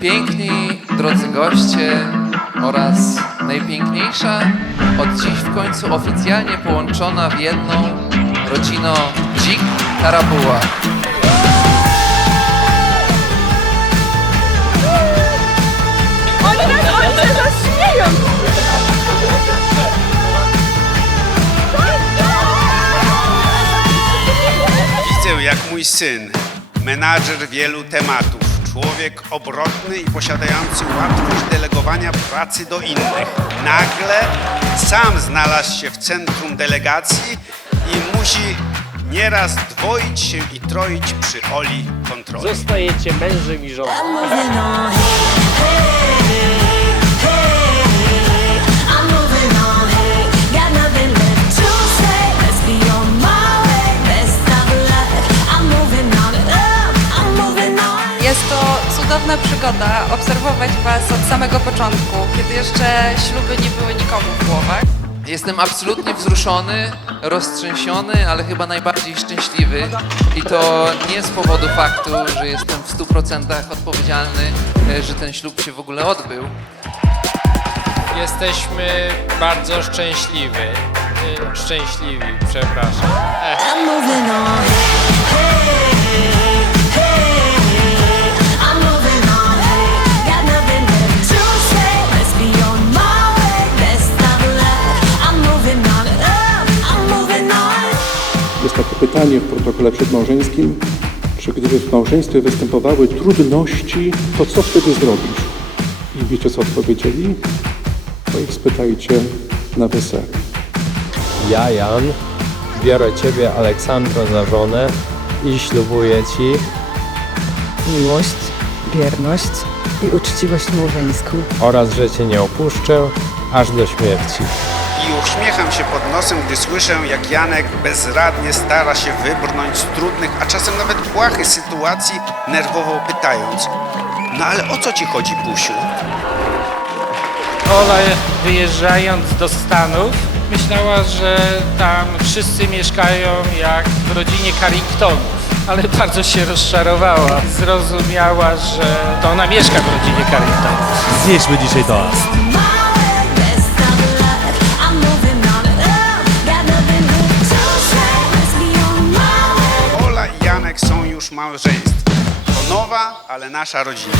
Piękni, drodzy goście oraz najpiękniejsza, od dziś w końcu oficjalnie połączona w jedną rodzino Dzik Tarabuła. Oni, nas, oni się nas śmieją! Widzę, jak mój syn, menadżer wielu tematów, człowiek obrotny i posiadający łatwość delegowania pracy do innych, nagle sam znalazł się w centrum delegacji i musi nieraz dwoić się i troić przy Oli kontroli. Zostajecie mężem i żoną. Cudowna przygoda obserwować Was od samego początku, kiedy jeszcze śluby nie były nikomu w głowach. Jestem absolutnie wzruszony, roztrzęsiony, ale chyba najbardziej szczęśliwy. I to nie z powodu faktu, że jestem w 100% odpowiedzialny, e, że ten ślub się w ogóle odbył. Jesteśmy bardzo szczęśliwi. Y, Szczęśliwi, przepraszam. E, takie pytanie w protokole przedmałżeńskim, czy gdyby w małżeństwie występowały trudności, to co wtedy zrobisz? I wiecie co odpowiedzieli? To ich spytajcie na weselu. Ja, Jan, biorę Ciebie, Aleksandro, za żonę i ślubuję Ci miłość, wierność i uczciwość małżeńską. oraz, że Cię nie opuszczę aż do śmierci. I uśmiecham się pod nosem, gdy słyszę, jak Janek bezradnie stara się wybrnąć z trudnych, a czasem nawet błahych sytuacji, nerwowo pytając: No ale o co ci chodzi, Pusiu? Ola wyjeżdżając do Stanów myślała, że tam wszyscy mieszkają jak w rodzinie Carringtonów, ale bardzo się rozczarowała. Zrozumiała, że to ona mieszka w rodzinie Carringtonów. Znieśmy dzisiaj toast. Małżeństwem. To nowa, ale nasza rodzina.